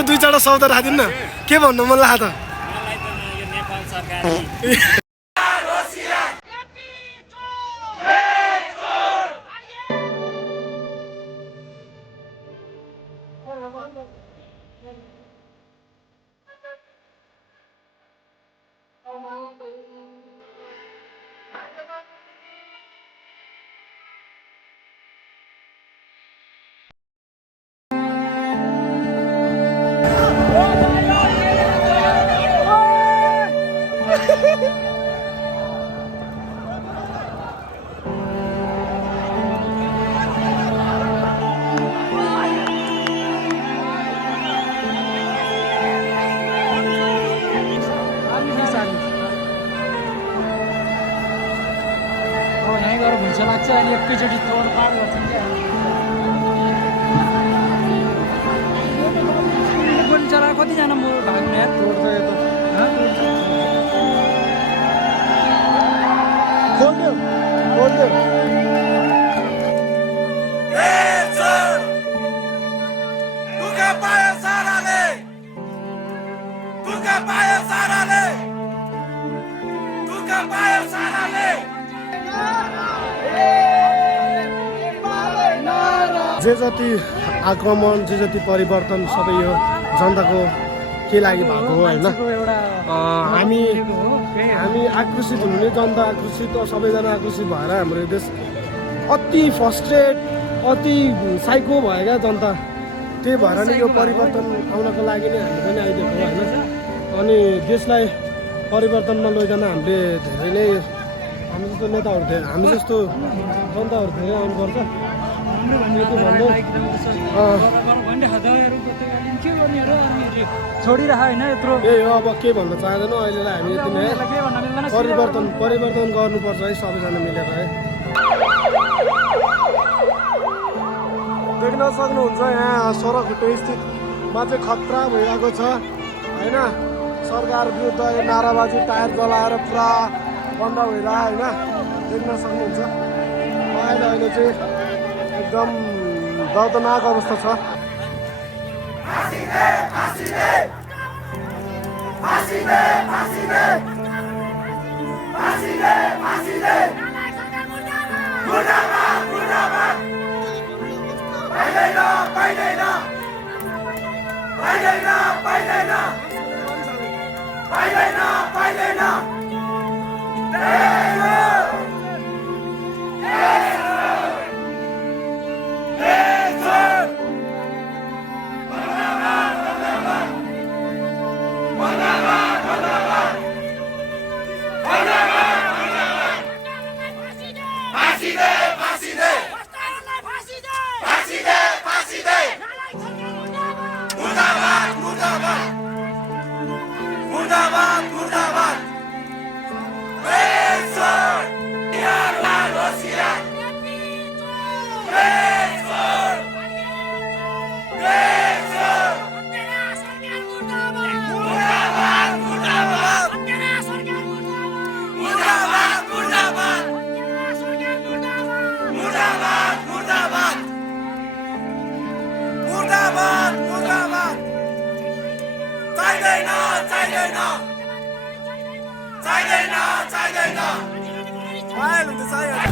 दुई चारवटा शब्द राखिदिनु न के भन्नु मन लाग्यो त नेपाल सरकार लाग्छ अनि एकैचोटि तोड पार गर्छन् क्या गोली चलाएर कतिजना म भाग्ने यार तोड्छ यो जे जति आक्रमण जे जति परिवर्तन सबै यो जनताको के लागि भएको हो होइन हामी आक्रोशित हुनु जनता आक्रोशित सबैजना आक्रोशित भएर हाम्रो देश अति फ्रस्ट्रेट अति साइको भयो क्या जनता त्यही भएर नै यो परिवर्तन आउनको लागि नै हामी पनि आइदिएको हो होइन अनि देशलाई परिवर्तनमा लैजान हामीले धेरै नै हामी जस्तो नेताहरू धेरै हामी जस्तो जनताहरू धेरै आउनुपर्छ छोडिरह होइन यत्रो ए अब के भन्न चाहँदैन अहिलेलाई हामी यति नै परिवर्तन गर्नुपर्छ है सबैजना मिलेर है देख्न सक्नुहुन्छ यहाँ सडक खुट्टे स्थितमा चाहिँ खतरा भइरहेको छ होइन सरकार विरुद्ध नाराबाजी टायर जलाएर पुरा बन्द भइरहेको होइन देख्न सक्नुहुन्छ अहिले चाहिँ एकदम दर्दनाक अवस्था छ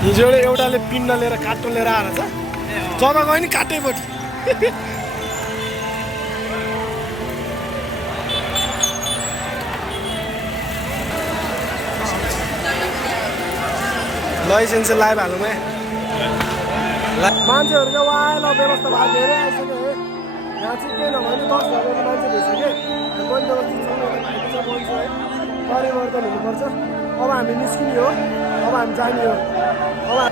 हिजो एउटाले पिण्ड लिएर काट्टो लिएर आएर छ जब गयो नि काटेपट्टि लाइसेन्स लाइभ हालौँ मान्छेहरूको वाइल व्यवस्था भएको धेरै आइसक्यो है यहाँ चाहिँ केही नभए 10 घरको मान्छे भइसक्यो बन्दोबस्ती छ है परिवर्तन हुनुपर्छ अब हामी निस्किने हो अब हामी जाने हो अब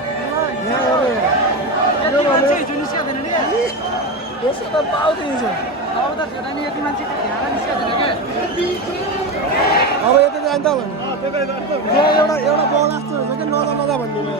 यसो त पाउँदैछ अब यता जान्छ भने एउटा बल जस्तो हुन्छ कि नजा भनिदिनु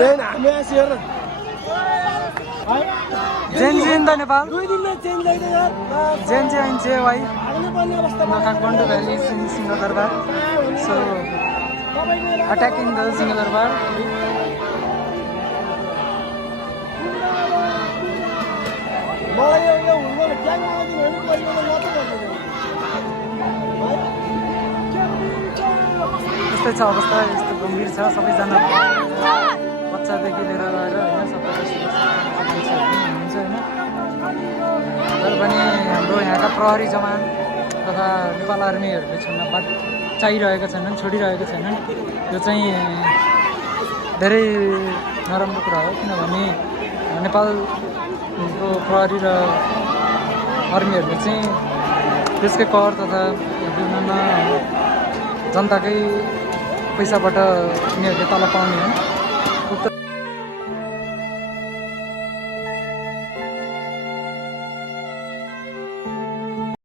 देन हामी आएपछि हेर जेन्जी इन द नेपाल 2 दिनमा चेन्ज लाग्दैन यार जेन्जी इन जे वाइ भाग्नु पर्ने अवस्थामा Kathmandu valley Singhadurbar so attacking the Singhadurbar मलाई यो हुँदैन ग्याङ आउँदैन भने परिवर्तन मात्रै गर्दैन यस्तै छ अवस्था यस्तो गम्भीर छ सबैजना बच्चादेखि लिएर गएर होइन सबैलाई सुरक्षा हुन्छ होइन तर पनि हाम्रो यहाँका प्रहरी जवान तथा नेपाल आर्मीहरूले छोड्न चाहिरहेका छैनन् छोडिरहेका छैनन् यो चाहिँ धेरै नराम्रो कुरा हो किनभने नेपालको प्रहरी र आर्मीहरूले चाहिँ त्यसकै कर तथा विभिन्न जनताकै पैसाबाट उनीहरूले तलब पाउने हो